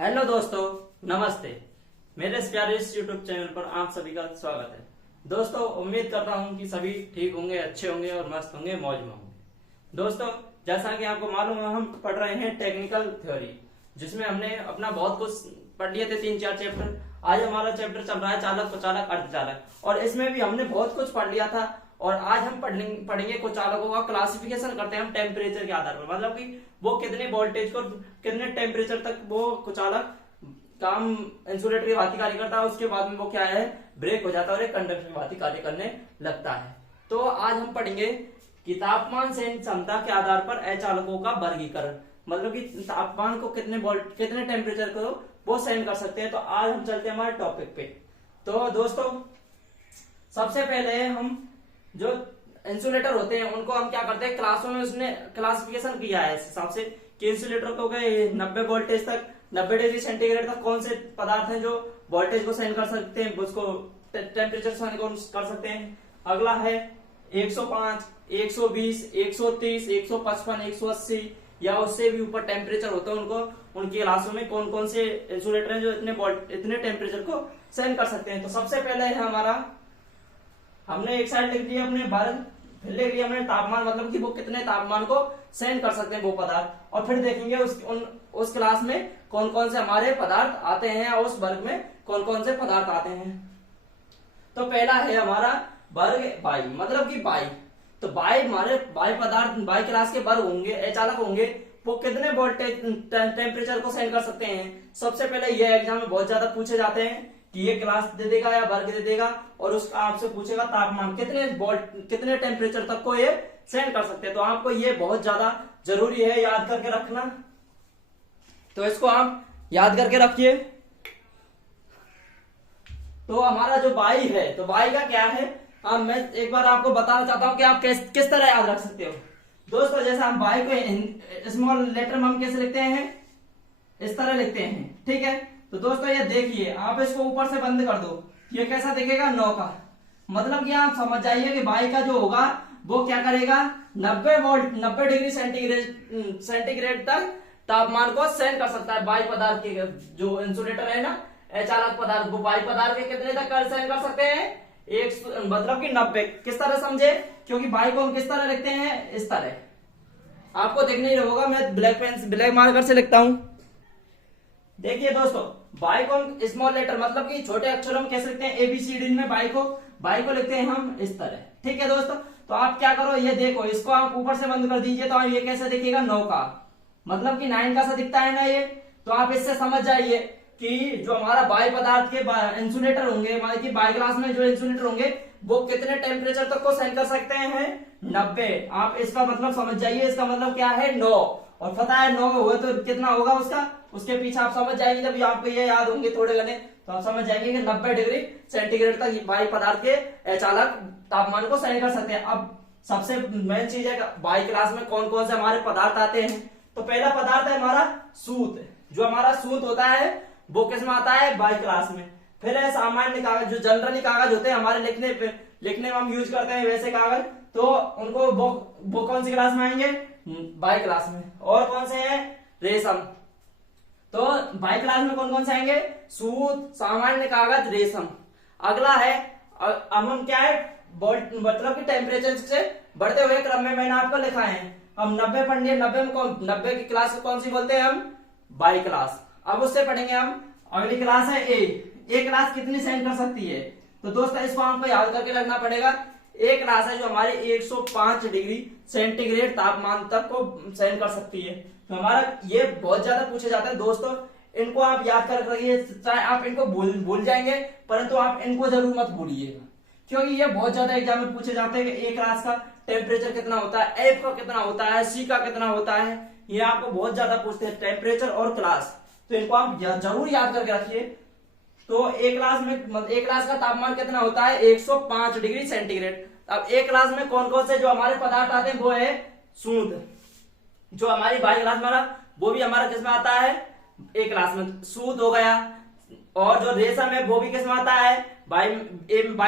Hello दोस्तों, नमस्ते। मेरे इस प्यारे इस यूट्यूब चैनल पर आप सभी का स्वागत है। दोस्तों, उम्मीद करता हूं कि सभी ठीक होंगे, अच्छे होंगे और मस्त होंगे, मौज में होंगे। दोस्तों, जैसा कि आपको मालूम है, हम पढ़ रहे हैं टेक्निकल थ्योरी, जिसमें हमने अपना बहुत कुछ पढ़ लिए थे, 3-4 चैप्टर। आज हमारा चैप्टर चल रहा है चालक, प्रचालक, अर्धचालक, और इसमें भी हमने बहुत कुछ पढ़ लिया था। और आज हम पढ़ेंगे कुचालकों का क्लासिफिकेशन करते हैं हम टेम्परेचर के आधार पर, मतलब कि वो कितने वोल्टेज को कितने टेम्परेचर तक वो कुचालक काम इंसुलेटर की भांति कार्य करता है। उसके बाद में वो क्या है, ब्रेक हो जाता है और एक कंडक्टर की भांति कार्य करने लगता है। तो आज हम पढ़ेंगे कि तापमान सहन क्षमता के आधार पर अचालकों का वर्गीकरण, मतलब कि तापमान को कितने टेम्परेचर को वो सहन कर सकते हैं। तो आज हम चलते हैं हमारे टॉपिक पे। तो दोस्तों, सबसे पहले हम जो इंसुलेटर होते हैं उनको हम क्या करते हैं, क्लासों में उसने क्लासिफिकेशन किया है इस हिसाब से कि इंसुलेटर को गए 90 वोल्टेज तक, 90 डिग्री सेंटीग्रेड तक कौन से पदार्थ हैं जो वोल्टेज को सहन कर सकते हैं, उसको टेम्परेचर सहन कर सकते हैं। अगला है 105, 120, 130, 155, 180 या उससे भी ऊपर टेम्परेचर होता है उनको, उनकी क्लासों में कौन कौन से इंसुलेटर हैं जो इतने टेम्परेचर को सहन कर सकते हैं। तो सबसे पहले है हमारा, हमने एक साइड लिख दिया अपने भारत, फिर लिख लिया हमने तापमान, मतलब कि वो कितने तापमान को सहन कर सकते हैं वो पदार्थ। और फिर देखेंगे उस क्लास में कौन कौन से हमारे पदार्थ आते हैं और उस वर्ग में कौन कौन से पदार्थ आते हैं। तो पहला है हमारा वर्ग वायु, मतलब कि वायु। तो वायु हमारे वायु पदार्थ, वायु क्लास के वर्ग होंगे, अचालक होंगे, वो कितने वोल्टेज टेम्परेचर को सहन कर सकते हैं। सबसे पहले ये एग्जाम में बहुत ज्यादा पूछे जाते हैं कि ये क्लास दे देगा या वर्ग दे देगा, और उसका आपसे पूछेगा तापमान कितने टेम्परेचर तक को ये सहन कर सकते हैं। तो आपको ये बहुत ज्यादा जरूरी है याद करके रखना। तो इसको आप याद करके रखिए। तो हमारा जो वायु है, तो वायु का क्या है, मैं एक बार आपको बताना चाहता हूं कि आप किस तरह याद रख सकते हो। दोस्तों, जैसे हम वायु को स्मॉल लेटर में हम कैसे लिखते हैं, इस तरह लिखते हैं, ठीक है। तो दोस्तों ये देखिए, आप इसको ऊपर से बंद कर दो, ये कैसा दिखेगा, 9 का। मतलब कि आप समझ जाइए कि वायु का जो होगा वो क्या करेगा, 90 डिग्री सेंटीग्रेड तक तापमान को सहन कर सकता है। वायु पदार्थ के जो इंसुलेटर है ना, अचालक पदार्थ, वो वायु पदार्थ के कितने तक सहन कर सकते हैं, मतलब कि 90। किस तरह समझे, क्योंकि वायु को हम किस तरह लिखते हैं, इस तरह। आपको देखने ही होगा, मैं ब्लैक मार्कर से लिखता हूं। देखिए दोस्तों, वायु को हम स्मॉल लेटर, मतलब कि छोटे अक्षरों में कैसे लिखते हैं, ABCD में वायु को लिखते हैं हम इस तरह, ठीक है दोस्तों। तो आप क्या करो, ये देखो, इसको आप ऊपर से बंद कर दीजिए, तो ये कैसे दिखेगा, 9 का, मतलब कि 9 का सा दिखता है ना ये। तो आप इससे समझ जाइए कि जो हमारा वायु पदार्थ के इंसुलेटर होंगे, मतलब कि वायु क्लास में जो इंसुलेटर होंगे वो कितने टेम्परेचर तक को सहन कर सकते हैं, 90। आप इसका मतलब समझ जाइए, इसका मतलब क्या है, 9। और पता है 9 हुआ तो कितना होगा उसके पीछे आप समझ जाएंगे। जब आपको ये याद होंगे थोड़े गने, तो आप समझ जाएंगे कि 90 डिग्री सेंटीग्रेड तक वायु पदार्थ के अचालक तापमान को सहन कर सकते हैं। अब सबसे मेन चीज है वायु क्लास में कौन कौन से हमारे पदार्थ आते हैं। तो पहला पदार्थ है हमारा सूत। जो हमारा सूत होता है वो किस में आता है, वायु क्लास में। फिर है सामान्य कागज, जो जनरली कागज होते हैं हमारे लिखने में हम यूज करते हैं वैसे कागज, तो उनको वो कौन सी क्लास में आएंगे, वायु क्लास में। और कौन से हैं, रेशम। तो वायु क्लास में कौन कौन से आएंगे, सूत, सामान्य कागज, रेशम। अगला है, अब हम क्या है, मतलब कि टेम्परेचर से बढ़ते हुए क्रम में मैंने आपको लिखा है। हम 90 पढ़ेंगे, 90 की क्लास को कौन सी बोलते हैं हम, वायु क्लास। अब उससे पढ़ेंगे हम, अगली क्लास है ए क्लास कितनी सहन कर सकती है। तो दोस्तों इसको आपको याद करके रखना पड़ेगा। ए क्लास है जो हमारी 105 डिग्री सेंटीग्रेड तापमान तक को सहन कर सकती है। तो हमारा ये बहुत ज्यादा पूछे जाते हैं दोस्तों, इनको आप याद कर रखिए। चाहे आप इनको भूल जाएंगे, परंतु आप इनको जरूर मत भूलिएगा, क्योंकि ये बहुत ज्यादा एग्जाम में पूछे जाते हैं कि ए क्लास का टेम्परेचर कितना होता है, एफ का कितना होता है, सी का कितना होता है। ये आपको बहुत ज्यादा पूछते हैं, टेम्परेचर और क्लास। तो इनको आप जरूर याद करके रखिए। तो ए क्लास का तापमान कितना होता है, 105 डिग्री सेंटीग्रेड। अब ए क्लास में कौन कौन से जो हमारे पदार्थ आते हैं, वो है सूत। जो हमारी वायु क्लास में वो भी हमारा किस में आता है, ए क्लास में सूत हो गया। और जो रेशम है वो भी किस में आता है, वायु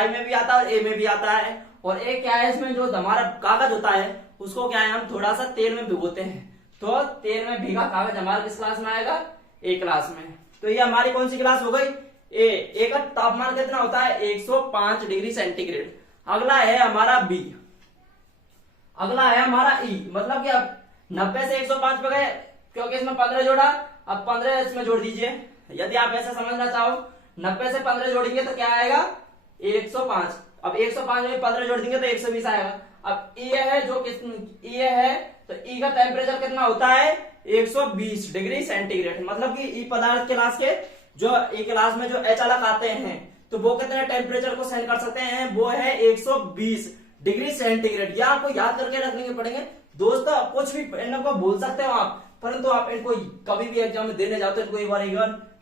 में भी आता है और ए में भी आता है। और ए क्या है, इसमें जो हमारा कागज होता है उसको क्या है, हम थोड़ा सा तेल में भिगोते हैं। तो तेल में भीगा कागज हमारा किस क्लास में आएगा, ए क्लास में। तो ये हमारी कौन सी क्लास हो गई? ए का तापमान कितना होता है? 105 डिग्री सेंटीग्रेड। अगला है हमारा बी, अगला है हमारा ई, मतलब कि अब 90 से 105 पे गए क्योंकि इसमें 15 जोड़ा, अब 15 इसमें जोड़ दीजिए। यदि आप ऐसा समझना चाहो 90 से 15 जोड़ेंगे तो क्या आएगा? 105। अब 105 में 15 जोड़ देंगे तो 120 आएगा। अब ये है जो किस ये है, तो ई का टेम्परेचर कितना होता है? 120 डिग्री सेंटीग्रेड। मतलब कि ई पदार्थ क्लास के जो ई क्लास में जो अचालक आते हैं तो वो कितने टेम्परेचर को सहन कर सकते हैं? वो है 120 डिग्री सेंटीग्रेड। या आपको याद करके रखने पड़ेंगे दोस्तों। कुछ भी इनको बोल सकते हो आप, परंतु आप इनको कभी भी एग्जाम में देने जाते हो इनको एक बार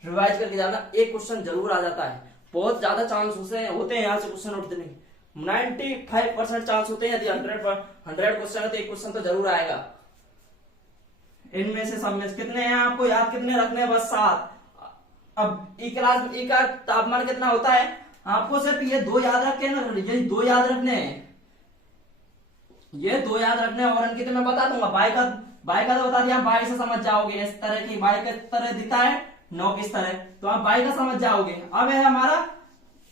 रिवाइज करके जाना। एक क्वेश्चन जरूर आ जाता है, बहुत ज्यादा चांस होते हैं यहाँ से क्वेश्चन उठने के। 95% चांस होते हैं। यदि 100 क्वेश्चन है तो एक क्वेश्चन तो जरूर आएगा। इनमें से सब में कितने हैं आपको याद कितने रखने हैं? बस 7। अब ई क्लास ई का तापमान कितना होता है? आपको सिर्फ ये 2 याद रखे ना, ये 2 याद रखने हैं, ये 2 याद रखने हैं। और इनकी तो मैं बता दूंगा। बाई का तो बता दिया, बाई से समझ जाओगे। इस तरह की बाई के तरह दिखता है, नौ किस तरह, तो आप बाई का समझ जाओगे। अब है हमारा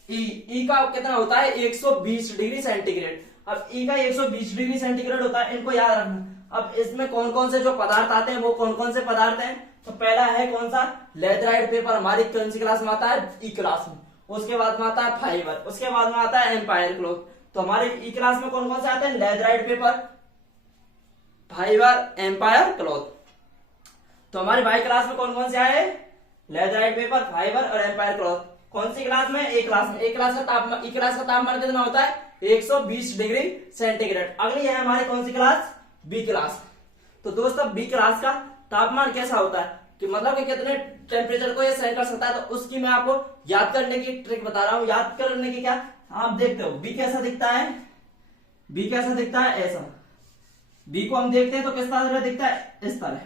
ई का कितना होता है? 120 डिग्री सेंटीग्रेड। अब ई का 120 डिग्री सेंटीग्रेड होता है, इनको याद रखना। अब इसमें कौन कौन से जो पदार्थ आते हैं वो कौन कौन से पदार्थ हैं? तो पहला है कौन सा? लेथराइट पेपर। हमारी कौन सी क्लास में आता है? ई क्लास में। उसके बाद में आता है फाइबर, उसके बाद में आता है एम्पायर क्लॉथ। तो हमारे ई क्लास में कौन कौन से आते हैं? लेथराइट पेपर, फाइबर, एम्पायर क्लॉथ। तो हमारी बाई क्लास में कौन कौन से आए? लेथराइट पेपर, फाइबर और एम्पायर क्लॉथ। कौन सी क्लास में? ए क्लास में। ए क्लास का तापमान, ई क्लास का तापमान कितना होता है? 120 डिग्री सेंटीग्रेड। अगली है हमारी कौन सी क्लास? B class. तो दोस्तों बी क्लास का तापमान कैसा होता है कि मतलब कि कितने टेम्परेचर को ये सहन कर सकता है, तो उसकी मैं आपको याद करने की ट्रिक बता रहा हूं। याद करने की क्या, आप देखते हो बी कैसा दिखता है? बी कैसा दिखता है? ऐसा। बी को हम देखते हैं तो किस तरह दिखता है? इस तरह।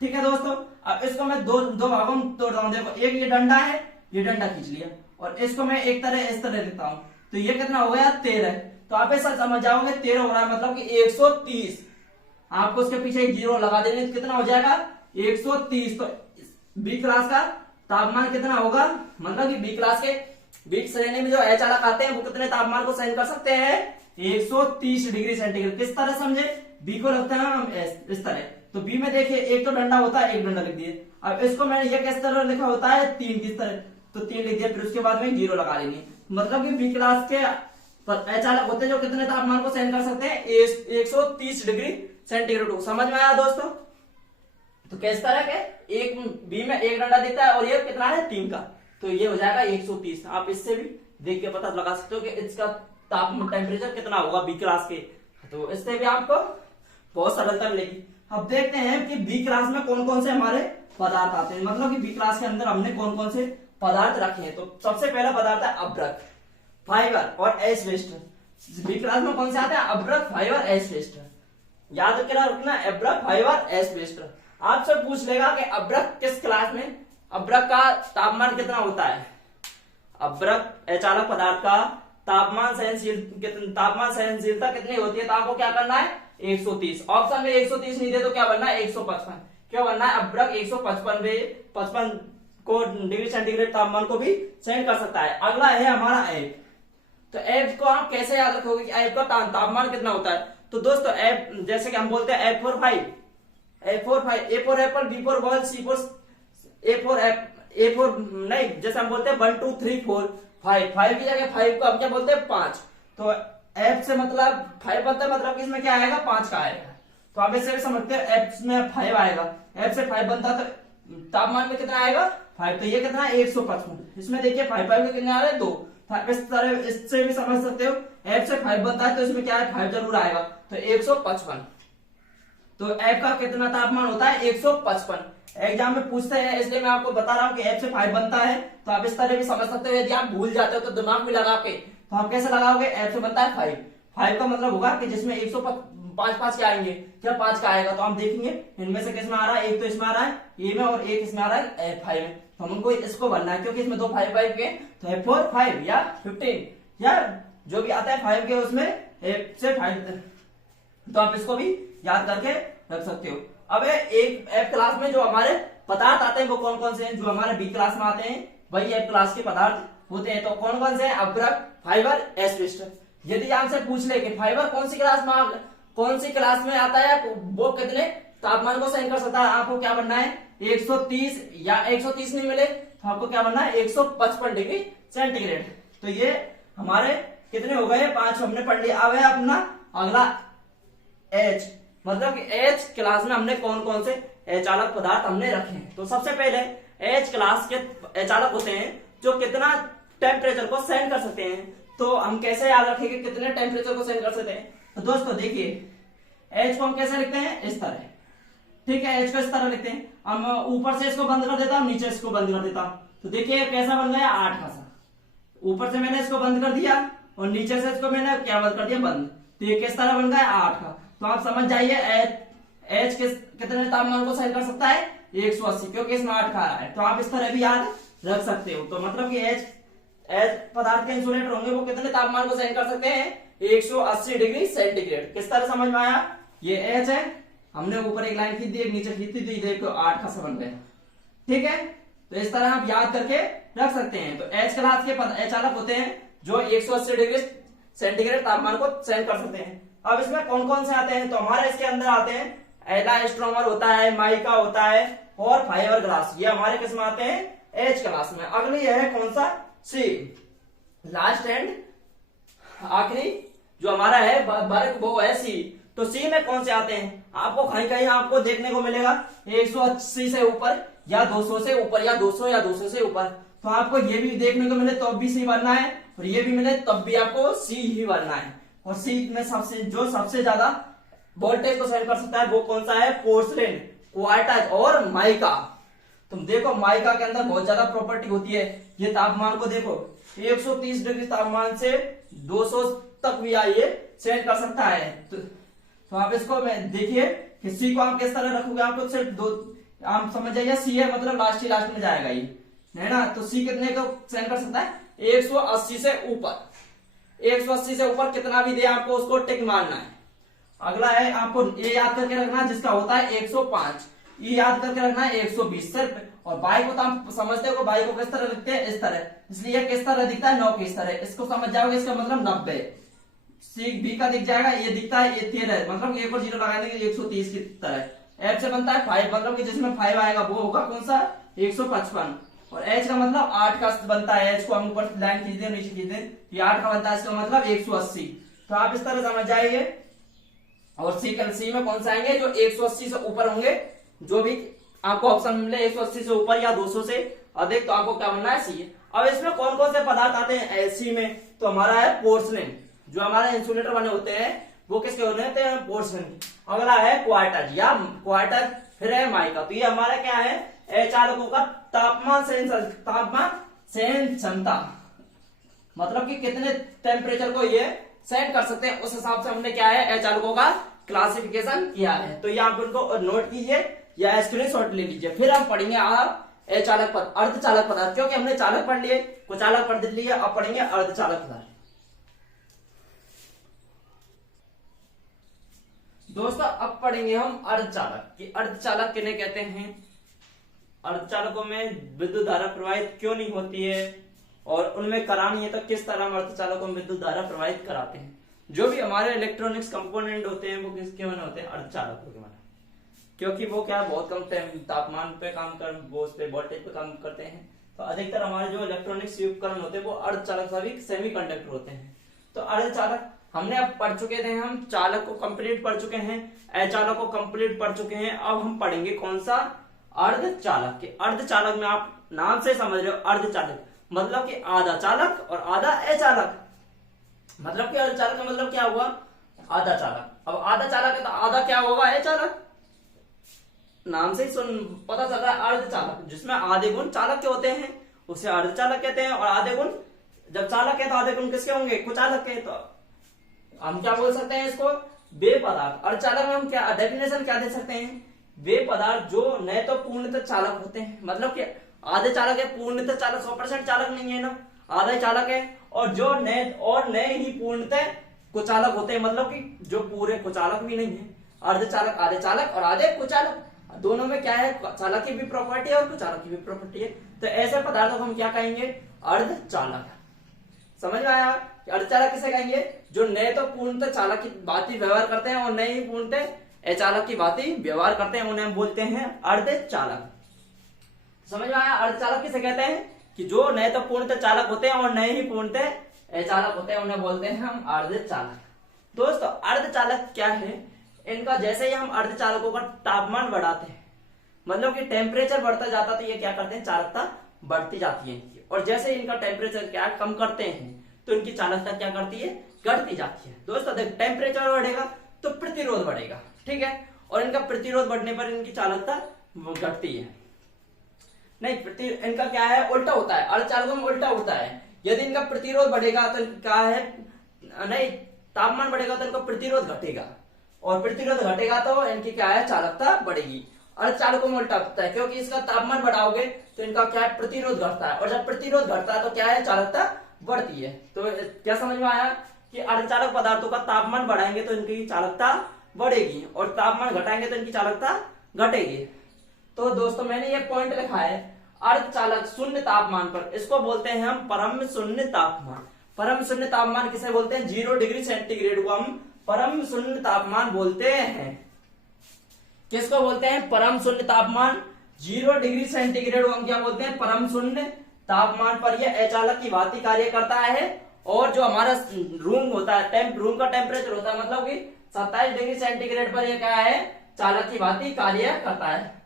ठीक है दोस्तों। अब इसको मैं दो भागों में तोड़ता हूं। देखो, एक ये डंडा है, ये डंडा खींच लिया, और इसको मैं एक तरह इस तरह लिखता हूं, तो ये कितना हो गया? 13। तो आप ऐसा समझ जाओगे 13 हो रहा है, मतलब कि 130। आपको उसके पीछे एक 0 लगा देंगे तो कितना हो जाएगा? 130। तो बी क्लास का तापमान कितना होगा? मतलब कि बी क्लास के बी श्रेणी में जो अचालक आते हैं वो कितने तापमान को सहन कर सकते हैं? 130 डिग्री सेंटीग्रेड। किस तरह समझे? बी को रखते हैं हम इस तरह। तो बी में देखिए एक तो डंडा होता है, एक डंडा लिख दिए। अब इसको मैंने ये किस तरह लिखा होता है? 3 किस तरह, तो 3 लिख दिया, फिर उसके बाद में 0 लगा लेंगे। मतलब कि बी क्लास के अचालक होते हैं जो कितने तापमान को सहन कर सकते हैं? 130 डिग्री सेंटीग्रेड को। समझ में आया दोस्तों? तो किस तरह के एक बी में एक डंडा दिखता है और ये कितना है? 3 का, तो ये हो जाएगा 130। आप इससे भी देख के पता लगा सकते हो कि इसका तापमान टेम्परेचर कितना होगा बी क्लास के। तो इससे भी आपको बहुत सरलता मिलेगी। अब देखते हैं कि बी क्लास में कौन कौन से हमारे पदार्थ आते हैं, मतलब कि बी क्लास के अंदर हमने कौन कौन से पदार्थ रखे हैं। तो सबसे पहला पदार्थ है अब्रक, फाइबर और एस्बेस्टस। बी क्लास में कौन से आते हैं? अब्रक, फाइबर, एस्बेस्टस। याद रखना, अब्रक, फाइबर, एस्बेस्टस। आपसे पूछ लेगा कि अब्रक किस क्लास में, अब्रक का तापमान कितना होता है? अब्रक अचालक पदार्थ का तापमान सहनशीलता कितनी होती है? तो आपको क्या करना है? 130। ऑप्शन में 130 नहीं दे तो क्या बनना है? 155। क्या बनना है? अब्रक 155 को डिग्री सेंटीग्रेड तापमान को भी सहन कर सकता है। अगला है हमारा एफ। तो एफ को आप कैसे याद रखोगे कि एफ का तापमान कितना होता है? तो दोस्तों एफ, जैसे कि हम बोलते हैं F4 5, A for Apple, B for ball, C for A for नहीं, जैसे हम बोलते हैं 1 2 3 4 5 की जगह 5 को हम क्या बोलते हैं? 5। तो F से मतलब 5 बनता है, मतलब कि इसमें क्या आएगा? 5 का आएगा। तो आप इससे भी समझते हैं F में 5 आएगा, F से 5 बनता है तो तापमान में कितना आएगा? 5। तो ये कितना है? 155। इसमें देखिए 5 के कितने आ रहे हैं? 2। इस तरह इससे भी समझ सकते हो F से 5 बनता है तो इसमें क्या है? 5 जरूर आएगा, तो 155। तो F का कितना तापमान होता है? 155। एग्जाम में पूछते हैं इसलिए मैं आपको बता रहा हूं कि F से 5 बनता है, तो आप इस तरह भी समझ सकते हो। यदि आप भूल जाते हो तो दिमाग में लगा के, तो आप कैसे लगाओगे? F से बनता है 5। 5 का मतलब होगा कि जिसमें 105 के आएंगे, क्या 5 का आएगा? तो हम देखेंगे इनमें से किसमें आ रहा है? एक तो इसमें आ रहा है ए में, और एक इसमें आ रहा है 5 में। तो हमको इसको बनना है क्योंकि इसमें 2 5 के, तो F4 5 या 15 या जो भी आता है 5 के उसमें F से 5, तो आप इसको भी याद करके रख सकते हो। अब एक एफ क्लास में जो हमारे पदार्थ आते हैं वो कौन कौन से हैं, जो हमारे बी क्लास में आते हैं वही एफ क्लास के पदार्थ होते हैं। तो कौन कौन से हैं, अभ्रक, फाइबर, एस्बेस्टस। यदि आपसे पूछ ले कि फाइबर कौन सी क्लास में आता है, वो कितने तापमान को सहन कर सकता है, आपको क्या बनना है 130 या 130 नहीं मिले तो आपको क्या बनना है 155 डिग्री सेंटीग्रेड। तो ये हमारे कितने हो गए, 5 हमने पढ़ लिया। अब है अपना अगला एच, मतलब कि एच क्लास में हमने कौन कौन से अचालक पदार्थ हमने रखे हैं। तो सबसे पहले एच क्लास के अचालक होते हैं जो कितना टेम्परेचर को सहन कर सकते हैं। तो हम कैसे याद रखेंगे कितने टेम्परेचर को सहन कर सकते हैं। तो दोस्तों देखिए एच को हम कैसे लिखते हैं, इस तरह, ठीक है, एच को इस तरह लिखते हैं। हम ऊपर से इसको बंद कर देता हूं, नीचे इसको बंद कर देता हूं। तो देखिए कैसा बन गया 8 का सा, ऊपर से मैंने इसको बंद कर दिया और नीचे से इसको मैंने क्या बंद कर दिया, बंद। तो ये किस तरह बन गया 8 का। तो आप समझ जाइए एच कितने तापमान को सहन कर सकता है 180, क्योंकि इसमें 8 खा रहा है। तो आप इस तरह भी याद रख सकते हो। तो मतलब कि एच पदार्थ के इंसुलेटर होंगे वो कितने तापमान को सहन कर सकते हैं 180 डिग्री सेंटीग्रेड। किस तरह समझ में आया, ये एच है, हमने ऊपर एक लाइन खींच दी एक नीचे खींच दी, देखो 8 का सा बन गया, ठीक है। तो इस तरह आप याद करके रख सकते हैं। तो एच क्लास के अचालक होते हैं जो 180 डिग्री सेंटीग्रेड तापमान को सहन कर सकते हैं। अब इसमें कौन कौन से आते हैं, तो हमारे इसके अंदर आते हैं एलास्टोमर होता है, माइका होता है और फाइबर ग्लास, ये हमारे किस में आते हैं एच क्लास में। अगली है कौन सा, सी, लास्ट एंड आखिरी जो हमारा है वर्ग वो है सी। तो सी में कौन से आते हैं, आपको कहीं कहीं आपको देखने को मिलेगा 180 से ऊपर या 200 से ऊपर या 200 या 200 से ऊपर। तो आपको ये भी देखने को मिले तो भी सी बनना है और ये भी मिले तब भी आपको सी ही बनना है। और सी में सबसे ज्यादा वोल्टेज को सहन कर सकता है वो कौन सा है, पोर्सलेन, क्वार्टज और माइका। तुम देखो माइका के अंदर बहुत ज्यादा प्रॉपर्टी होती है। ये तापमान को देखो 130 डिग्री तापमान से 200 तक भी आइए सहन कर सकता है। तो आप इसको देखिए कि सी को आप किस तरह रखोगे, आप लोग सिर्फ दो आप समझ जाइए, सी है मतलब लास्ट में जाएगा ये, है ना। तो सी कितने को सहन कर सकता है 180 से ऊपर, 180 से ऊपर कितना भी दे आपको उसको टिक मारना है। अगला है आपको ए याद करके रखना जिसका होता है 105, ई याद करके रखना है 120 सिर्फ। और बाई को तो आप समझते हो, बाई को किस तरह लिखते हैं, इस तरह, इसलिए किस तरह दिखता है 9 की इस तरह, इसको समझ जाओगे इसका मतलब 90। सी बी का दिख जाएगा, ये दिखता है ये 13, मतलब एक और जीरो लगा देंगे 130 की तरह। एफ से बनता है 5, मतलब कि जिसमें 5 आएगा वो होगा कौन सा 155। और एच का मतलब 8 का बनता है, एच को हम ऊपर लाइन खींच दें नीचे खींच दें, ये 8 का बनता है, इसका मतलब 180। तो आप इस तरह समझ जाइए। और सी में कौन सा आएंगे जो 180 से ऊपर होंगे, जो भी आपको ऑप्शन मिले 180 से ऊपर या 200 से अधिक, तो आपको क्या बनना है सी। अब इसमें कौन कौन से पदार्थ आते हैं सी में, तो हमारा है पोर्सलिन, जो हमारे इंसुलेटर बने होते हैं वो किसके होते हैं पोर्सलिन। अगला है क्वार्टज या क्वार्टर, फिर है माइका। तो ये हमारा क्या है अचालकों का तापमान सहन क्षमता, मतलब कि कितने टेम्परेचर को ये सहन कर सकते हैं, उस हिसाब से हमने क्या है अचालकों का क्लासिफिकेशन किया है। तो ये आप उनको नोट कीजिए या स्क्रीनशॉट ले लीजिए। फिर हम पढ़ेंगे अचालक पदार्थ, अर्धचालक पदार्थ, क्योंकि हमने चालक पढ़ लिए, कुचालक पढ़ लिए, अब पढ़ेंगे अर्धचालक पदार्थ। दोस्तों अब पढ़ेंगे हम अर्धचालक कि अर्धचालक किन्हें कहते हैं, अर्धचालकों में विद्युत धारा प्रवाहित क्यों नहीं होती है और उनमें करानी है तो किस तरह हम अर्धचालकों में विद्युत धारा प्रवाहित कराते हैं। जो भी हमारे इलेक्ट्रॉनिक्स कंपोनेंट होते हैं वो किसके बने होते हैं अर्धचालकों के बने, क्योंकि वो क्या बहुत कम तापमान पे काम कर, वो उस पे वोल्टेज पे काम करते हैं। तो अधिकतर हमारे जो इलेक्ट्रॉनिक्स उपकरण होते हैं वो अर्धचालक सभी सेमी कंडक्टर होते हैं। तो अर्धचालक हमने अब पढ़ चुके थे, हम चालक को कंप्लीट पढ़ चुके हैं, अचालक को कंप्लीट पढ़ चुके हैं। अब हम पढ़ेंगे कौन सा अर्धचालक के। अर्धचालक में आप नाम से समझ रहे हो अर्धचालक मतलब कि आधा चालक और आधा अचालक, मतलब कि अर्धचालक का मतलब क्या हुआ आधा चालक। अब आधा चालक है तो आधा क्या होगा अचालक, नाम से ही पता चल रहा है अर्धचालक, जिसमें आधे गुण चालक के होते हैं उसे अर्धचालक कहते हैं, और आधे गुण जब चालक है तो आधे गुण किसके होंगे कुचालक के। तो हम क्या बोल सकते हैं इसको वे पदार्थ। अर्धचालक में हम क्या डेफिनेशन क्या दे सकते हैं, वे पदार्थ जो न तो पूर्णतः चालक होते हैं, मतलब कि आधे चालक है, पूर्णतः चालक 100% चालक नहीं है ना, आधा चालक है, और जो नए ही पूर्णतः कुचालक होते हैं, मतलब कि जो पूरे कुचालक भी नहीं है अर्धचालक आधे चालक और आधे कुचालक। दोनों में क्या है, चालक की भी प्रॉपर्टी है और कुचालक की भी प्रॉपर्टी है। तो ऐसे पदार्थों को हम क्या कहेंगे, अर्धचालक। समझ में आया कि अर्धचालक किसे कहेंगे, जो न तो पूर्णतः चालक की भांति व्यवहार करते हैं और न ही पूर्णतः अचालक की भांति व्यवहार करते हैं, उन्हें हम बोलते हैं अर्धचालक। समझ में आया, अर्धचालक किसे कहते हैं कि जो न तो पूर्णतः चालक होते हैं और न ही पूर्णतः अचालक होते हैं, उन्हें बोलते हैं हम अर्धचालक। दोस्तों अर्धचालक क्या है, इनका जैसे ही हम अर्धचालकों का तापमान बढ़ाते हैं, मतलब कि टेम्परेचर बढ़ता जाता, तो ये क्या करते हैं, चालकता बढ़ती जाती है। और जैसे इनका टेम्परेचर क्या कम करते हैं तो इनकी चालकता क्या करती है, घटती जाती है। दोस्तों देख, टेम्परेचर बढ़ेगा तो प्रतिरोध बढ़ेगा, ठीक है, और इनका प्रतिरोध बढ़ने पर इनकी चालकता घटती है। नहीं, इनका क्या है, उल्टा होता है, अर्धचालकों में उल्टा होता है। यदि इनका प्रतिरोध बढ़ेगा तो क्या है, नहीं, तापमान बढ़ेगा तो इनका प्रतिरोध घटेगा, और प्रतिरोध घटेगा तो इनकी क्या है, चालकता बढ़ेगी। अर्धचालकों में उल्टा होता है, क्योंकि इसका तापमान बढ़ाओगे तो इनका क्या है, प्रतिरोध घटता है, और जब प्रतिरोध घटता है तो क्या है, चालकता बढ़ती है। तो क्या समझ में आया कि अर्धचालक पदार्थों का तापमान बढ़ाएंगे तो इनकी चालकता बढ़ेगी, और तापमान घटाएंगे तो इनकी चालकता घटेगी। तो दोस्तों मैंने ये पॉइंट लिखा है, अर्धचालक शून्य तापमान पर, इसको बोलते हैं हम परम शून्य तापमान। परम शून्य तापमान किसे बोलते हैं, 0 डिग्री सेंटीग्रेड को हम परम शून्य तापमान बोलते हैं। किसको बोलते हैं, परम शून्य तापमान। 0 डिग्री सेंटीग्रेड को हम क्या बोलते हैं, परम शून्य तापमान पर यह अचालक की भांति कार्य करता है। और जो हमारा रूम होता है, रूम का टेम्परेचर होता है, मतलब कि 27 डिग्री सेंटीग्रेड पर यह क्या है, चालक की भांति कार्य करता है।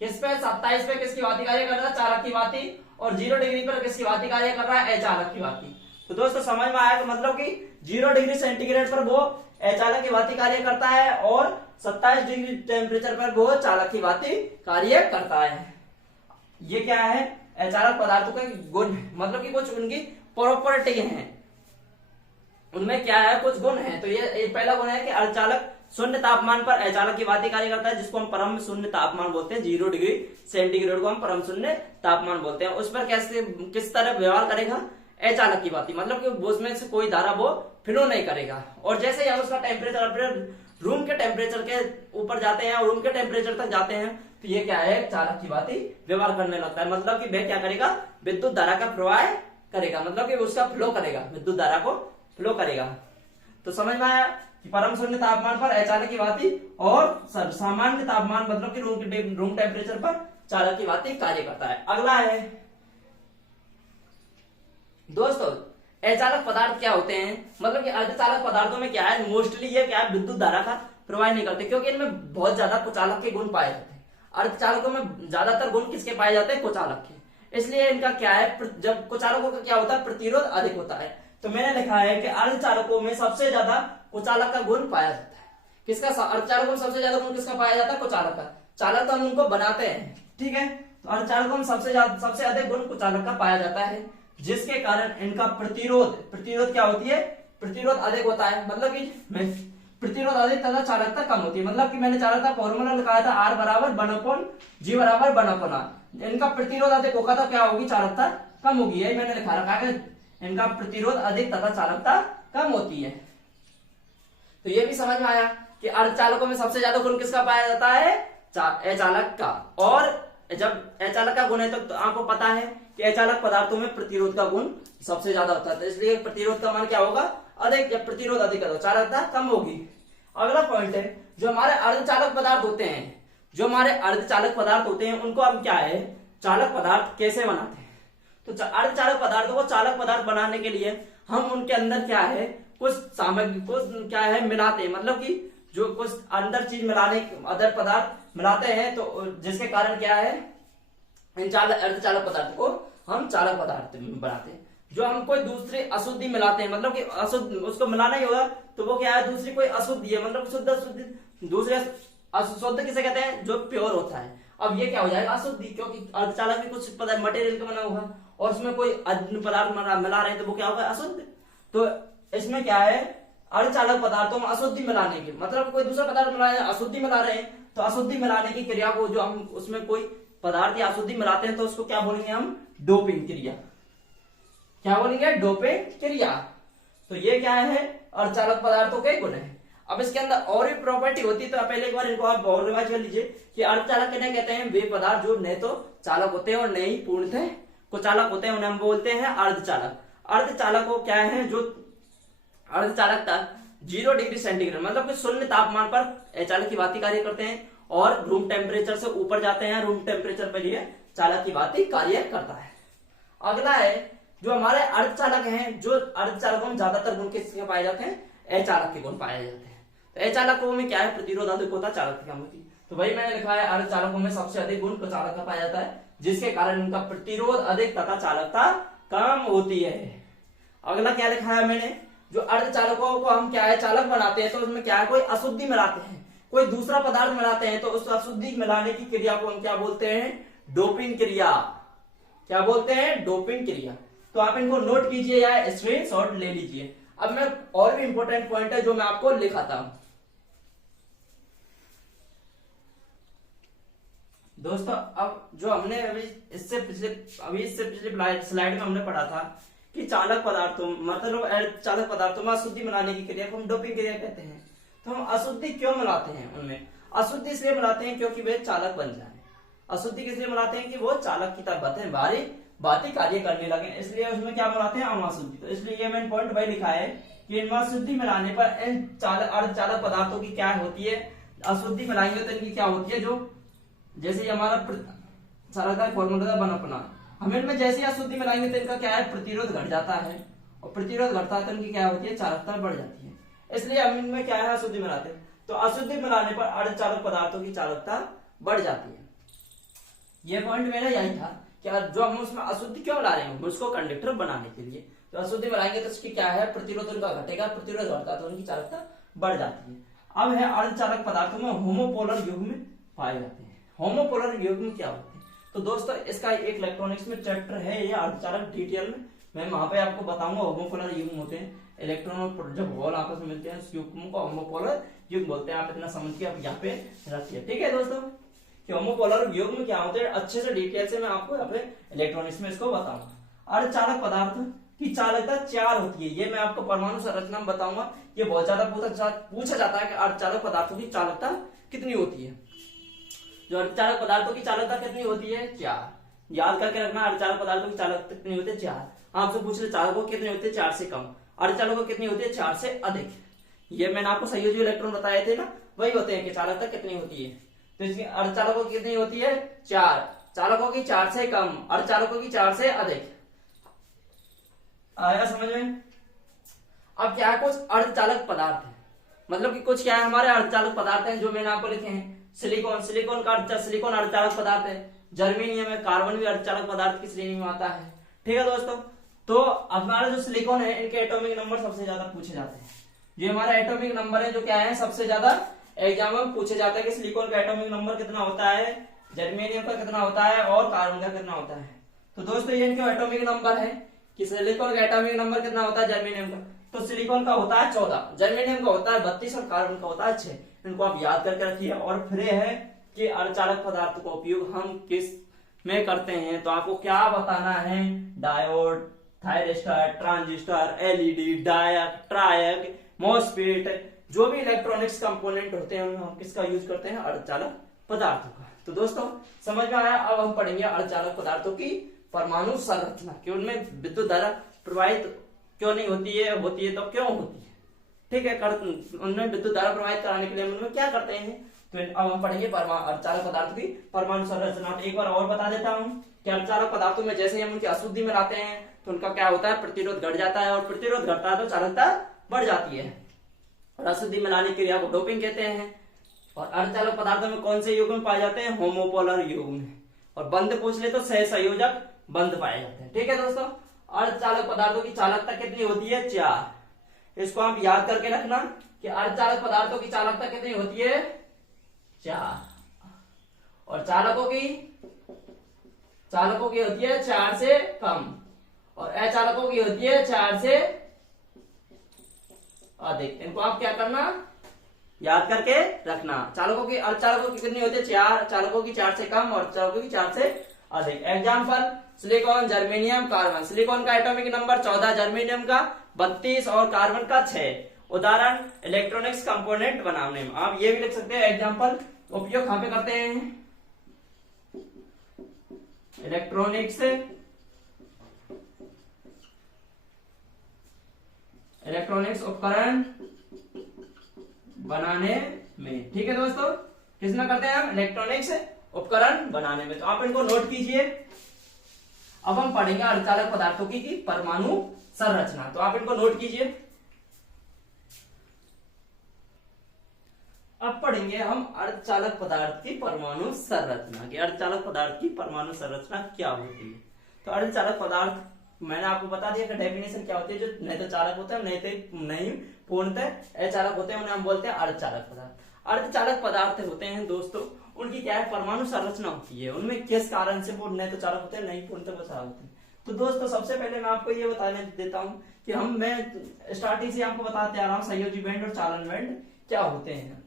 किस पे, 27 पे किसकी भांति कार्य कर रहा है, चालक की भांति, और 0 डिग्री पर किसकी भांति कार्य कर रहा है, अचालक की भांति। तो दोस्तों समझ में आया, मतलब कि 0 डिग्री सेंटीग्रेड पर वो अचालक की भांति कार्य करता है, और 27 डिग्री टेम्परेचर पर वो चालक की भांति कार्य करता है। ये क्या है, अचालक पदार्थों के गुण, मतलब कि कुछ उनकी प्रॉपर्टी हैं, उनमें क्या है, कुछ गुण है। तो ये पहला गुण है कि अर्धचालक शून्य तापमान पर अचालक की भांति कार्य करता है, जिसको हम परम शून्य तापमान बोलते हैं। 0 डिग्री सेंटीग्रेड को हम परम शून्य तापमान बोलते हैं। उस पर कैसे, किस तरह व्यवहार करेगा, अचालक की भांति, मतलब कि उसमें से कोई धारा वो फ्लो नहीं करेगा। और जैसे ही हम उसका टेम्परेचर अपने रूम के टेम्परेचर के ऊपर जाते हैं और रूम के टेम्परेचर तक जाते हैं, तो ये क्या है, चालक की भांति व्यवहार करने लगता है। मतलब कि वह क्या करेगा, विद्युत धारा का प्रवाह करेगा, मतलब कि उसका फ्लो करेगा, विद्युत धारा को फ्लो करेगा। तो समझ में आया कि परम शून्य तापमान पर अचालक की भांति, और सामान्य तापमान मतलब कि रूम टेम्परेचर पर चालक की भांति कार्य करता है। अगला है दोस्तों, अचालक पदार्थ क्या होते हैं, मतलब कि अर्धचालक पदार्थों में क्या है, मोस्टली ये क्या है, विद्युत धारा का प्रवाह नहीं करते, क्योंकि इनमें बहुत ज्यादा कुचालक के गुण पाए जाते हैं। अर्धचालकों में ज्यादातर गुण किसके पाए जाते हैं, कुचालक के। इसलिए इनका क्या है, जब कुचालकों का क्या होता है, प्रतिरोध अधिक होता है। तो मैंने लिखा है कि अर्धचालकों में सबसे ज्यादा कुचालक का गुण पाया जाता है। किसका, अर्धचालकों में सबसे ज्यादा गुण किसका पाया जाता है, कुचालक का। चालक तो हम उनको बनाते हैं, ठीक है, तो अर्धचालकों में सबसे अधिक गुण कुचालक का पाया जाता है, जिसके कारण इनका प्रतिरोध क्या होती है, प्रतिरोध अधिक होता है। मतलब कि प्रतिरोध अधिक तथा चालकता कम होती है। मतलब कि मैंने चालकता फॉर्मूला लिखाया था, R बराबर 1/G बराबर 1/R। इनका प्रतिरोध अधिक होगा तो क्या होगी, चालकता कम होगी। यही मैंने लिखा रखा है, इनका प्रतिरोध अधिक तथा चालकता कम होती है। तो ये भी समझ में आया कि अर्धचालकों में सबसे ज्यादा गुण किसका पाया जाता है, अचालक का। और जब अचालक का गुण है तो आपको पता है कि अचालक पदार्थों में प्रतिरोध का गुण सबसे ज्यादा होता है, इसलिए प्रतिरोध का मान क्या होगा, अधिक। जब प्रतिरोध अधिक है तो चालकता कम होगी। अगला पॉइंट है, जो हमारे अर्धचालक पदार्थ होते हैं, उनको हम क्या है, चालक पदार्थ कैसे बनाते हैं। तो अर्धचालक पदार्थों को चालक पदार्थ बनाने के लिए हम उनके अंदर क्या है, कुछ सामग्री को क्या है मिलाते हैं। मतलब कि जो कुछ अंदर चीज अदर पदार्थ मिलाते हैं, तो जिसके कारण क्या है, इन अर्धचालक पदार्थ को हम चालक पदार्थ बनाते हैं। जो हम कोई दूसरी अशुद्धि मिलाते हैं, मतलब कि अशुद्ध उसको मिलाना ही होगा, तो वो क्या है, दूसरी कोई अशुद्धि है, मतलब शुद्ध अशुद्धि। दूसरे अशुद्ध किसे कहते हैं, जो प्योर होता है। अब ये क्या हो जाएगा, अशुद्धि, क्योंकि अर्धचालक में कुछ मटेरियल का बना होगा और उसमें कोई अन्य पदार्थ मिला रहे हैं, तो वो क्या होगा, अशुद्ध। तो इसमें क्या है, अर्धचालक पदार्थों में अशुद्धि मिलाने की, मतलब कोई दूसरा पदार्थ मिला रहे हैं, अशुद्धि मिला रहे हैं, तो अशुद्धि मिलाने की क्रिया को, जो हम उसमें कोई पदार्थ या अशुद्धि मिलाते हैं, तो उसको क्या बोलेंगे हम, डोपिंग क्रिया। क्या बोलेंगे, डोपिंग क्रिया। तो ये क्या है, अर्धचालक पदार्थों के गुण है। अब इसके अंदर और भी प्रॉपर्टी होती है, तो पहले एक बार इनको आप और रिवाइज कर लीजिए कि अर्धचालक किन्हें कहते हैं? वे पदार्थ जो न तो चालक होते हैं और न ही पूर्णतः कुचालक होते हैं, उन्हें हम बोलते हैं अर्धचालक। अर्धचालक को क्या है? जो अर्धचालकता 0 डिग्री सेंटीग्रेड मतलब कि शून्य तापमान पर अचालक की भांति कार्य करते हैं और रूम टेम्परेचर से ऊपर जाते हैं, रूम टेम्परेचर पर यह चालक की भांति कार्य करता है। अगला है जो हमारे अर्धचालक हैं, जो अर्धचालकों में ज्यादातर गुण किसके पाए जाते हैं? अचालक के गुण पाए जाते हैं। तो अचालकों में क्या है? प्रतिरोध अधिक होता है, चालक कम होती है। तो वही मैंने लिखा है अर्धचालकों में सबसे अधिक गुण चालक का पाया जाता है, जिसके कारण उनका प्रतिरोध अधिक तथा चालकता कम होती है। अगला क्या लिखा है मैंने? जो अर्धचालकों को हम क्या है चालक बनाते हैं, तो उसमें क्या है? कोई अशुद्धि मिलाते हैं, कोई दूसरा पदार्थ मिलाते हैं, तो उस अशुद्धि मिलाने की क्रिया को हम क्या बोलते हैं? डोपिंग क्रिया। क्या बोलते हैं? डोपिंग क्रिया। तो आप इनको नोट कीजिए या स्क्रीनशॉट ले लीजिए। अब मैं और भी इंपॉर्टेंट पॉइंट है जो मैं आपको लिखाता हूं। दोस्तों अब जो हमने इससे पिछले स्लाइड में हमने पढ़ा था कि चालक पदार्थों मतलब चालक पदार्थों में अशुद्धि मिलाने की क्रिया को हम डोपिंग क्रिया कहते हैं। तो हम अशुद्धि क्यों मिलाते हैं? उनमें अशुद्धि इसलिए मिलाते हैं क्योंकि वे चालक बन जाए। अशुद्धि किस लिए मिलाते हैं? कि वो चालक की तरह भांति कार्य करने लगे, इसलिए उसमें क्या मिलाते हैं? अशुद्धि। तो इसलिए ये मैंने पॉइंट वही लिखा है कि इनमें अशुद्धि मिलाने पर इन अर्धचालक पदार्थों की क्या होती है? अशुद्धि मिलाएंगे तो इनकी क्या होती है? जो जैसे हमारा चालक का फॉर्मूला बना अपना, हम इनमें जैसे अशुद्धि मिलाएंगे तो इनका क्या है? प्रतिरोध घट जाता है, और प्रतिरोध घटता है तो इनकी क्या होती है? चालकता बढ़ जाती है। इसलिए हम इनमें क्या है? अशुद्धि मिलाते हैं। तो अशुद्धि मिलाने पर अर्धचालक पदार्थों की चालकता बढ़ जाती है। ये पॉइंट मेरा यही था कि जो हम उसमें अशुद्धि क्यों मिला रहे हैं? उसको कंडक्टर बनाने के लिए। तो अशुद्धि मिलाएंगे तो उसकी क्या है? प्रतिरोध उनका घटेगा, प्रतिरोध घटता है तो उनकी चालकता बढ़ जाती है। अब है अर्धचालक पदार्थों में होमोपोलर युग्म पाए जाते हैं। होमोपोलर युग्म क्या होते हैं? तो दोस्तों इसका एक इलेक्ट्रॉनिक्स में चैप्टर है ये अर्धचालक, डिटेल में मैं वहां पे आपको बताऊंगा। होमोपोलर युग्म होते हैं इलेक्ट्रॉन और जब होल आपस में मिलते हैं उस युग्म को होमोपोलर युग्म बोलते हैं। आप इतना समझ के आप यहाँ पे रखिए, ठीक है दोस्तों। कि होमोपोलर युग्म क्या होते हैं अच्छे से डिटेल से मैं आपको यहाँ पे इलेक्ट्रॉनिक्स में इसको बताऊंगा। अर्धचालक पदार्थ की चालकता 4 होती है, ये मैं आपको परमाणु संरचना में बताऊंगा। ये बहुत ज्यादा पूछा जाता है कि अर्धचालक पदार्थों की चालकता कितनी होती है। जो अर्धचालक पदार्थों की चालकता कितनी होती है? 4। याद करके रखना, अर्धचालक पदार्थों की चालकता कितनी होती है? 4। आपसे पूछ ले चालकों कितनी होती है? 4 से कम। अर्धचालकों कितनी होती है? 4 से अधिक। ये मैंने आपको संयोजी इलेक्ट्रॉन बताए थे ना, वही होते हैं कि चालकता कितनी होती है। तो इसकी अर्धचालकों की कितनी होती है? 4। चालकों की 4 से कम, अर्धचालकों की 4 से अधिक। आया समझ में? अब क्या है? कुछ अर्धचालक पदार्थ है, मतलब कि कुछ क्या है हमारे अर्धचालक पदार्थ हैं जो मैंने आपको लिखे हैं। सिलिकॉन सिलिकॉन अर्धचालक पदार्थ है। जर्मेनियम है, कार्बन भी अर्धचालक पदार्थ की श्रेणी में आता है। ठीक है दोस्तों। तो हमारा जो सिलिकॉन है इनके एटॉमिक नंबर सबसे ज्यादा पूछे जाते हैं। ये हमारा एटॉमिक नंबर है जो क्या है सबसे ज्यादा एग्जाम में पूछे जाता है कि सिलिकॉन का एटॉमिक नंबर कितना होता है, जर्मेनियम का कितना होता है और कार्बन का कितना होता है। तो दोस्तों ये इनके एटॉमिक नंबर है कि सिलिकॉन का एटॉमिक नंबर कितना होता है जर्मेनियम का। तो सिलिकॉन का होता है 14, जर्मेनियम का होता है 32 और कार्बन का होता है 6। इनको आप याद करके रखिए। और फिर है कि अर्धचालक पदार्थ का उपयोग हम किस में करते हैं, तो आपको क्या बताना है? Diode, thyristor, transistor, LED, डायक, ट्रायक, MOSFET, जो भी इलेक्ट्रॉनिक्स कंपोनेंट होते हैं उनमें हम किसका यूज करते हैं? अर्धचालक पदार्थों का। तो दोस्तों समझ में आया। अब हम पढ़ेंगे अर्धचालक पदार्थों की परमाणु संरचना, कि उनमें विद्युत धारा प्रवाहित क्यों नहीं होती है तो क्यों होती है। ठीक है, उनमें विद्युत धारा प्रवाहित कराने के लिए हम उनमें क्या करते हैं। तो अब हम पढ़ेंगे अर्धचालक पदार्थ की परमाणु संरचना। एक बार और बता देता हूं कि अर्धचालक पदार्थों में जैसे हम उनकी अशुद्धि में लाते हैं तो उनका क्या होता है? प्रतिरोध घट जाता है, और प्रतिरोध घटता है तो चालकता बढ़ जाती है। और अशुद्धि मिलाने की क्रिया को डोपिंग कहते हैं। और अर्धचालक पदार्थों में कौन से युग्म पाए जाते हैं? होमोपोलर युग्म। और बंध पूछ ले तो सहसंयोजक बंध पाए जाते हैं। ठीक है दोस्तों। अर्धचालक पदार्थों की चालकता कितनी होती है? 4। इसको आप याद करके रखना कि अर्धचालक पदार्थों की चालकता कितनी होती है? 4। और चालकों की होती है 4 से कम, और अचालकों की होती है 4 से अधिक। इनको आप क्या करना? याद करके रखना। अर्धचालकों की कितनी होती है? 4। चालकों की 4 से कम और चालकों की 4 से अधिक। Example silicon, germanium, carbon. Silicon का एटॉमिक नंबर 14, जर्मेनियम का 32 और कार्बन का 6। उदाहरण इलेक्ट्रॉनिक्स कंपोनेंट बनाने में। आप ये भी लिख सकते हैं एग्जांपल, उपयोग कहां पे करते हैं, इलेक्ट्रॉनिक्स उपकरण बनाने में। ठीक है दोस्तों, किसमें करते हैं हम, इलेक्ट्रॉनिक्स उपकरण बनाने में। तो आप इनको नोट कीजिए। अब हम पढ़ेंगे अर्धचालक पदार्थों की परमाणु संरचना। तो आप इनको नोट कीजिए। अब पढ़ेंगे हम अर्धचालक पदार्थ की परमाणु संरचना की। अर्धचालक पदार्थ की परमाणु संरचना क्या होती है। तो अर्धचालक पदार्थ मैंने आपको बता दिया कि डेफिनेशन क्या होती है। जो नहीं तो चालक होता है, नहीं पूर्णतः अचालक होते हैं, उन्हें हम बोलते हैं अर्धचालक पदार्थ। अर्धचालक पदार्थ होते हैं दोस्तों, उनकी क्या है, परमाणु संरचना होती है। उनमें किस कारण से वो नहीं तो चालक होते हैं, नहीं पूर्णतः वो चालक होते हैं। तो दोस्तों सबसे पहले मैं आपको ये बताने देता हूँ कि मैं स्टार्टिंग से आपको बताते आ रहा हूँ संयोजी बैंड और चालन बैंड क्या होते हैं।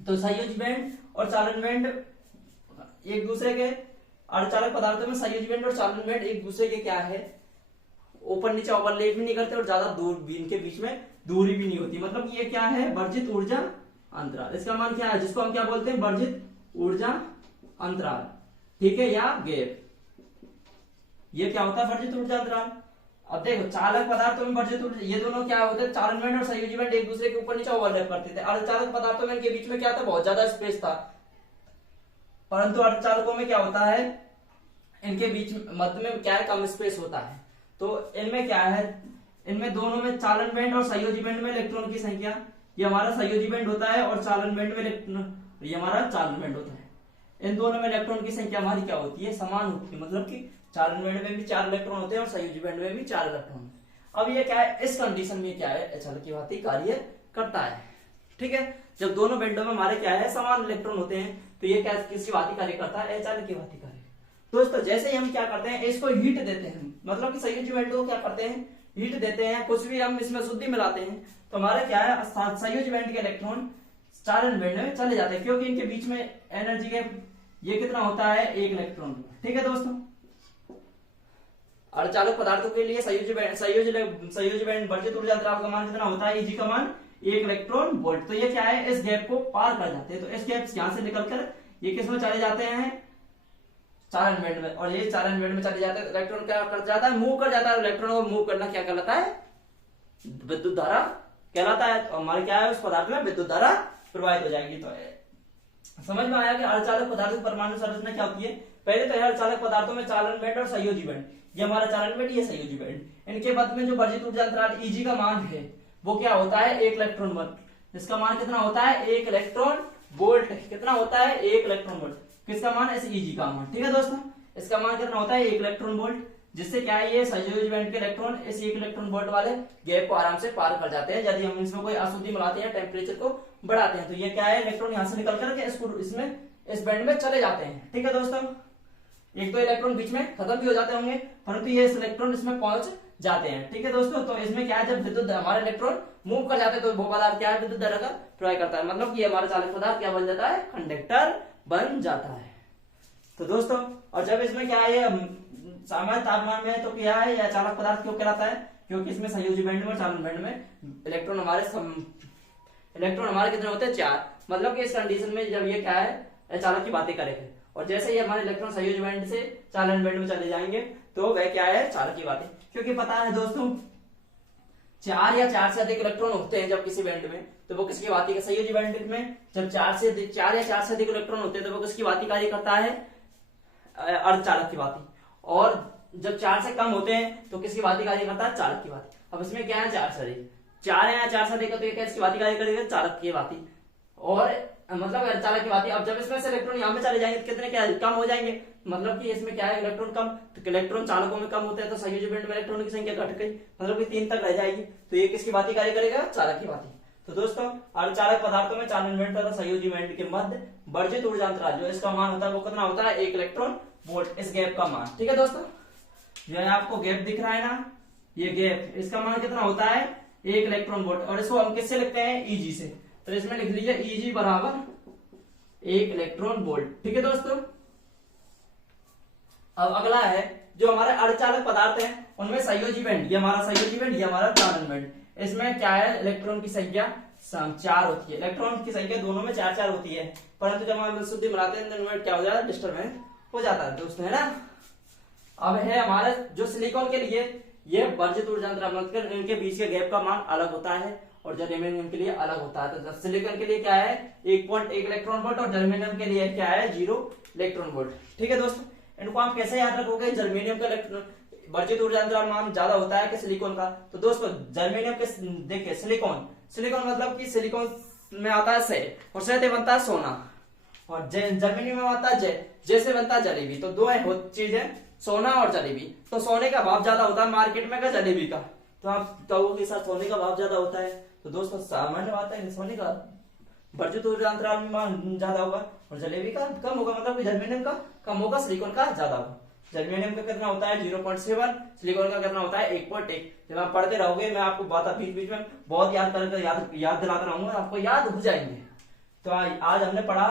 तो संयोजी बैंड और चालन बैंड एक दूसरे के, अर्धचालक पदार्थों में संयोजी बैंड और चालन बैंड एक दूसरे के क्या है, ऊपर नीचे ओवरलैप भी नहीं करते और ज्यादा दूर भी इनके बीच में दूरी भी नहीं होती। मतलब ये क्या है, वर्जित ऊर्जा अंतराल। इसका मान क्या है, जिसको हम क्या बोलते हैं, वर्जित ऊर्जा अंतराल। ठीक है, या गैप। ये क्या होता है, वर्जित ऊर्जा अंतराल। अब देखो चालक पदार्थों में वर्जित ऊर्जा, ये दोनों क्या होते हैं, चालन बैंड और संयोजी बैंड एक दूसरे के ऊपर नीचे ओवरलैप करते थे। अर्धचालक पदार्थों में इनके बीच में क्या था, बहुत ज्यादा स्पेस था। परंतु अर्धचालकों में क्या होता है, इनके बीच मध्य में क्या है, कम स्पेस होता है। तो इनमें क्या है, इनमें दोनों में चालन बैंड और संयोजी बैंड में इलेक्ट्रॉन की संख्या, ये हमारा संयोजी बैंड होता है और चालन बैंड में ये हमारा चालन बैंड होता है। इन दोनों में इलेक्ट्रॉन की संख्या हमारी क्या होती है, समान होती है। मतलब कि चालन बैंड में भी 4 इलेक्ट्रॉन होते हैं और संयोजी बैंड में भी 4 इलेक्ट्रॉन। अब ये क्या है, इस कंडीशन में क्या है, अचालक की भांति कार्य करता है। ठीक है, जब दोनों बैंडों में हमारे क्या है, समान इलेक्ट्रॉन होते हैं, तो ये क्या किसकी भांति कार्य करता है, अचालक की भांति कार्य। दोस्तों जैसे ही हम क्या करते हैं, इसको हीट देते हैं, मतलब कि संयोजी बैंड को क्या करते हैं, हीट देते हैं। कुछ भी हम इसमें शुद्धि मिलाते हैं तो हमारे क्या है, संयोजी बैंड के इलेक्ट्रॉन चालन बैंड में चले जाते हैं, क्योंकि इनके बीच में एनर्जी के ये कितना होता है, 1 इलेक्ट्रॉन। ठीक है दोस्तों, अर्धचालक पदार्थों के लिए संयोजी बैंड वर्जित ऊर्जा अंतराल का मान कितना होता है, Eg का मान 1 इलेक्ट्रॉन वोल्ट। तो ये क्या है, इस गैप को पार कर जाते हैं। तो इस गैप यहां से निकलकर ये किस में चले जाते हैं, चालन बैंड में। और ये चालन बैंड में चले जाते हैं, इलेक्ट्रॉन क्या कर जाता है, मूव कर जाता है। इलेक्ट्रॉन को मूव करना क्या कहलाता है, विद्युत धारा कहलाता है। तो हमारे क्या है, उस पदार्थ में विद्युत धारा प्रवाहित हो जाएगी। तो समझ में आया कि अर्धचालक पदार्थों की परमाणु संरचना क्या होती है। पहले तो अर्धचालक पदार्थों में चालन बैंड और संयोजी बैंड, ये हमारा चालन बैंड, ये संयोजी बैंड। इनके मध्य में जो वर्जित ऊर्जा अंतराल Eg का मान है वो क्या होता है, 1 इलेक्ट्रॉन वोल्ट। इसका मान कितना होता है, 1 इलेक्ट्रॉन वोल्ट। कितना होता है, 1 इलेक्ट्रॉन वोल्ट। किसका मान, इस Eg का मान। ठीक है दोस्तों, इसका मान कितना होता है, 1 इलेक्ट्रॉन वोल्ट। जिससे क्या है, ये संयोजी बैंड के इलेक्ट्रॉन इस 1 इलेक्ट्रॉन वोल्ट वाले गैप को आराम से पार कर जाते हैं। यदि हम इसमें कोई अशुद्धि मिलाते हैं, टेम्परेचर को बढ़ाते हैं, तो ये क्या है, इलेक्ट्रॉन यहाँ से निकल करके इसमें इस बैंड में चले जाते हैं। ठीक है दोस्तों, 1-2 इलेक्ट्रॉन बीच में खत्म भी हो जाते होंगे, परंतु ये इलेक्ट्रॉन इसमें पहुंच जाते हैं। ठीक है दोस्तों, तो इसमें क्या है, जब विद्युत हमारे इलेक्ट्रॉन मूव कर जाते हैं तो वो पदार्थ क्या है, विद्युत धारा का प्रवाह करता है। मतलब कि हमारा चालक पदार्थ क्या बन जाता है, कंडक्टर बन जाता है। तो दोस्तों, और जब इसमें क्या है, सामान्य तापमान में, तो क्या है, यह चालक पदार्थ क्यों कहलाता है, क्योंकि इसमें संयोजी बैंड में और चालन बैंड में इलेक्ट्रॉन हमारे कितने होते हैं, 4। मतलब कि इस कंडीशन में जब ये क्या है, चालक की बातें करेंगे, और जैसे ही हमारे इलेक्ट्रॉन संयोजी बैंड से चालन बैंड में चले जाएंगे तो वह क्या है, चालक की बातें। क्योंकि पता है दोस्तों, 4 या 4 से अधिक इलेक्ट्रॉन होते हैं जब किसी बैंड में, तो वो किसकी बातें, संयोजी बैंड में जब 4 या 4 से अधिक इलेक्ट्रॉन होते हैं तो वो किसकी बातें कार्य करता है, अर्धचालक की बातें। और जब 4 से कम होते हैं तो किसकी बातें कार्य करता है, चालक की बातें। अब इसमें क्या है, 4 से अधिक, 4 या 4 से अधिक, तो ये किसकी बातें कार्य करेगा, चालक की बातें। और मतलब अर्धचालक की बातें। अब जब इसमें से इलेक्ट्रॉन यहाँ पे चले जाएंगे तो कितने क्या कम हो जाएंगे, मतलब कि इसमें क्या है, इलेक्ट्रॉन कम, तो इलेक्ट्रॉन चालकों में कम होते हैं, तो संयोजी बैंड में इलेक्ट्रॉन की संख्या घट गई, मतलब कि 3 तक रह जाएगी। तो ये किसकी बातें कार्य करेगा, चालक की बातें। तो दोस्तों, अर्धचालक पदार्थों में चालन बैंड तथा संयोजी बैंड के मध्य वर्जित ऊर्जा अंतराल जो इसका मान होता है वो कितना होता है, 1 इलेक्ट्रॉन वोल्ट। इस गैप का मान। ठीक है दोस्तों, ये आपको गैप दिख रहा है ना, ये गैप, इसका मान कितना होता है, 1 इलेक्ट्रॉन वोल्ट। और इसको हम किससे लिखते हैं, Eg से। तो इसमें लिख लीजिए Eg बराबर 1 इलेक्ट्रॉन वोल्ट। ठीक है दोस्तों, अब अगला है जो हमारे अर्धचालक पदार्थ हैं उनमें संयोजी बैंड, ये हमारा संयोजी बैंड, ये हमारा चालन बैंड, इसमें क्या है, इलेक्ट्रॉन की संख्या 4 होती है। इलेक्ट्रॉन की संख्या दोनों में 4 4 होती है, परंतु जब हम शुद्धि बनाते हैं तो इनमें क्या हो जाता है, डिस्टर्बेंस हो जाता है दोस्तों, है ना। अब है हमारे जो सिलिकॉन के लिए ये वर्जित ऊर्जा अंतराल, मतलब इनके बीच के गैप का मान अलग होता है और जर्मेनियम के लिए अलग होता है। तो सिलिकॉन के लिए क्या है 1.1 इलेक्ट्रॉन वोल्ट और जर्मेनियम के लिए क्या है 0 इलेक्ट्रॉन वोल्ट। ठीक है दोस्तों, इनको आप कैसे याद रखोगे, जर्मेनियम का वर्जित ऊर्जा अंतराल मान ज्यादा होता है कि सिलिकॉन का। तो दोस्तों जर्मेनियम के देखिए सिलिकॉन मतलब कि सिलिकॉन में आता है से और से बनता है सोना, और जर्मेनियम में आता है जैसे बनता है जलेबी। तो दो चीज है, सोना और जलेबी। तो सोने का भाव ज्यादा होता है मार्केट में का जलेबी का, तो आप कहोगे के साथ सोने का भाव ज्यादा होता है। तो दोस्तों सामान्य बात है, सोने का वर्जित ऊर्जा अंतराल में ज्यादा होगा और जलेबी का कम होगा, मतलब कि जर्मेनियम का कम होगा, सिलिकॉन का ज्यादा होगा। जर्मेनियम का कितना होता है 0.7, सिलिकॉन का कितना होता है 1.1। जब आप पढ़ते रहोगे मैं आपको बात बीच बीच में बहुत याद करके याद दिलाता रहूंगा, आपको याद हो जाएंगे। तो आज हमने पढ़ा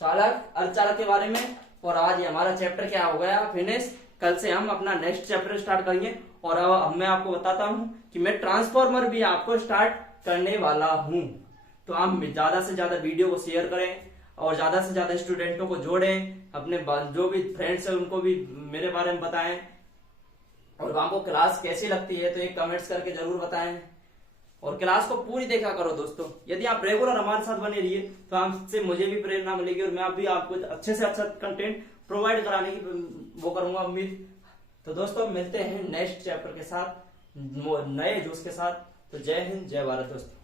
चालक अर्धचालक के बारे में, और आज ये हमारा चैप्टर क्या हो गया फिनिश। कल से हम अपना नेक्स्ट चैप्टर स्टार्ट करेंगे, और अब मैं आपको बताता हूँ कि मैं ट्रांसफॉर्मर भी आपको स्टार्ट करने वाला हूँ। तो आप ज्यादा से ज्यादा वीडियो को शेयर करें और ज्यादा से ज्यादा स्टूडेंटों को जोड़ें, अपने जो भी फ्रेंड्स है उनको भी मेरे बारे में बताएं, और आपको क्लास कैसी लगती है तो एक कमेंट्स करके जरूर बताएं, और क्लास को पूरी देखा करो दोस्तों। यदि आप रेगुलर हमारे साथ बने रहिए तो आपसे मुझे भी प्रेरणा मिलेगी, और मैं भी आपको अच्छे से अच्छा कंटेंट प्रोवाइड कराने की वो करूंगा उम्मीद। तो दोस्तों मिलते हैं नेक्स्ट चैप्टर के साथ, नए जोश के साथ। तो जय हिंद, जय भारत दोस्तों।